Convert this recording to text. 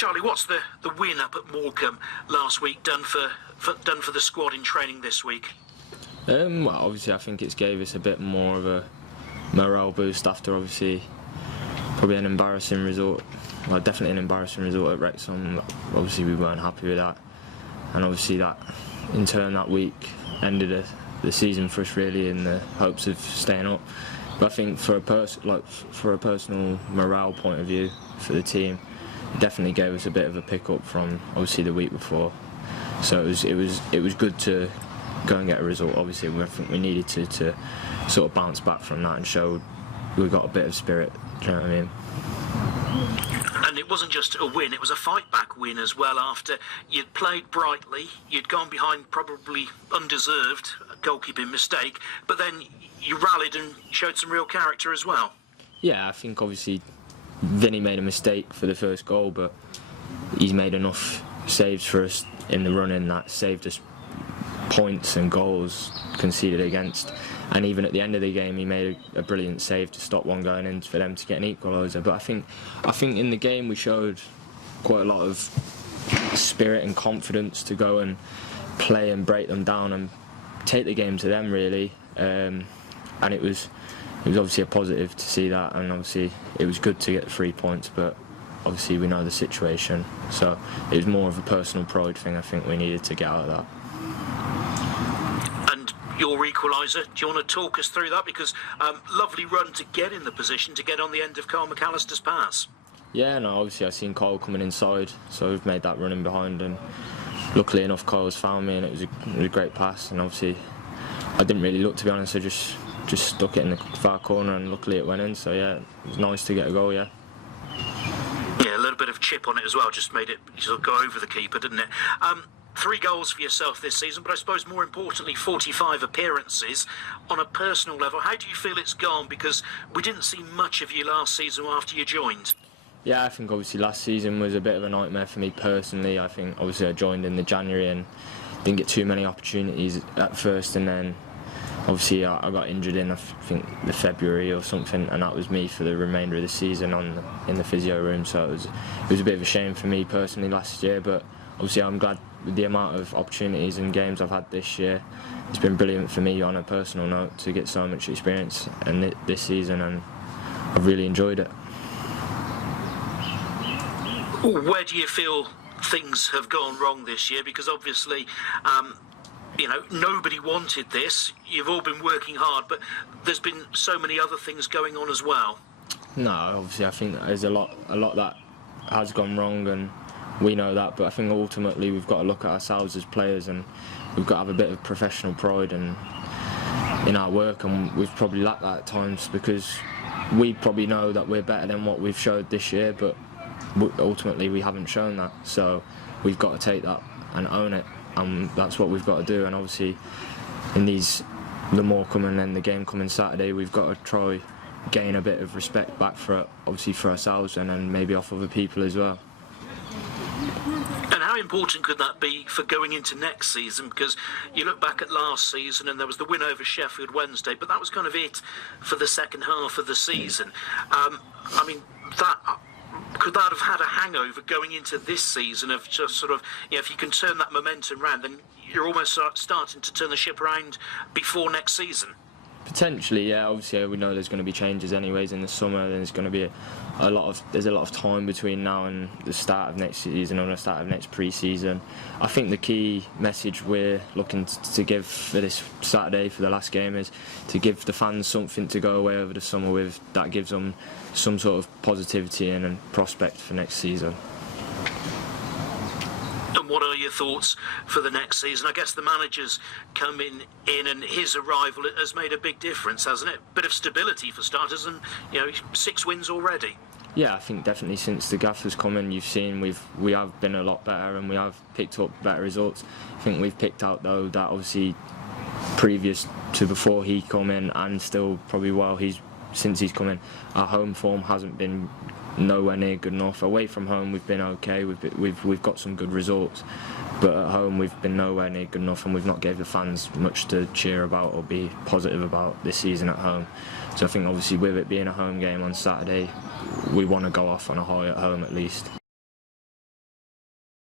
Charlie, what's the win up at Morecambe last week done for the squad in training this week? Well, obviously I think it's gave us a bit more of a morale boost after obviously probably an embarrassing result. Well, definitely an embarrassing result at Wrexham. Obviously we weren't happy with that, and obviously that in turn that week ended the season for us really in the hopes of staying up. But I think for a personal morale point of view for the team, it definitely gave us a bit of a pick up from obviously the week before. So it was good to go and get a result. Obviously I think we needed to sort of bounce back from that and show we got a bit of spirit. Do you know what I mean? And it wasn't just a win, it was a fight-back win as well. After you'd played brightly, you'd gone behind probably undeserved goalkeeping mistake, but then you rallied and showed some real character as well. Yeah, I think obviously Vinny made a mistake for the first goal, but he's made enough saves for us in the run-in that saved us points and goals conceded against. And even at the end of the game, he made a brilliant save to stop one going in for them to get an equaliser. But I think in the game we showed quite a lot of spirit and confidence to go and play and break them down and take the game to them really. And it was obviously a positive to see that, and obviously it was good to get the 3 points. But obviously we know the situation, so it was more of a personal pride thing. I think we needed to get out of that. Your equaliser, do you want to talk us through that? Because lovely run to get in the position to get on the end of Carl McAllister's pass. Yeah, no, obviously I seen Kyle coming inside, so we've made that run in behind, and luckily enough Kyle's found me, and it was a great pass. And obviously I didn't really look, to be honest. I just stuck it in the far corner, and luckily it went in. So yeah, it was nice to get a goal. Yeah, a little bit of chip on it as well, just made it sort of go over the keeper, didn't it? 3 goals for yourself this season, but I suppose more importantly 45 appearances. On a personal level, how do you feel it's gone? Because we didn't see much of you last season after you joined. Yeah, I think obviously last season was a bit of a nightmare for me personally. I think obviously I joined in the January and didn't get too many opportunities at first, and then obviously I got injured in I think the February or something, and that was me for the remainder of the season in the physio room. So it was a bit of a shame for me personally last year, but obviously I'm glad with the amount of opportunities and games I've had this year. It's been brilliant for me on a personal note to get so much experience in this season, and I've really enjoyed it. Where do you feel things have gone wrong this year? Because obviously nobody wanted this. You've all been working hard, but there's been so many other things going on as well. No, obviously I think there's a lot that has gone wrong, and we know that, but I think ultimately we've got to look at ourselves as players, and we've got to have a bit of professional pride in our work, and we've probably lacked that at times because we probably know that we're better than what we've showed this year, but ultimately we haven't shown that. So we've got to take that and own it, and that's what we've got to do. And obviously in the Morecambe and then the game coming Saturday, we've got to try gain a bit of respect back for ourselves, and then maybe off other people as well. And how important could that be for going into next season? Because you look back at last season and there was the win over Sheffield Wednesday, but that was kind of it for the second half of the season. Could that have had a hangover going into this season of just sort of, if you can turn that momentum around, then you're almost starting to turn the ship around before next season? Potentially, yeah. Obviously, we know there's going to be changes anyways in the summer. There's going to be a lot of time between now and the start of next season or the start of next pre-season. I think the key message we're looking to give for this Saturday, for the last game, is to give the fans something to go away over the summer with that gives them some sort of positivity and prospect for next season. And what are your thoughts for the next season? I guess the manager's coming in and his arrival has made a big difference, hasn't it? Bit of stability for starters, and 6 wins already. Yeah, I think definitely since the gaffer's come in, you've seen we have been a lot better, and we have picked up better results. I think we've picked out though that obviously previous to before he come in, and still probably since he's come in, our home form hasn't been nowhere near good enough. Away from home we've been okay, we've got some good results, but at home we've been nowhere near good enough, and we've not gave the fans much to cheer about or be positive about this season at home. So I think obviously with it being a home game on Saturday, we want to go off on a high at home at least.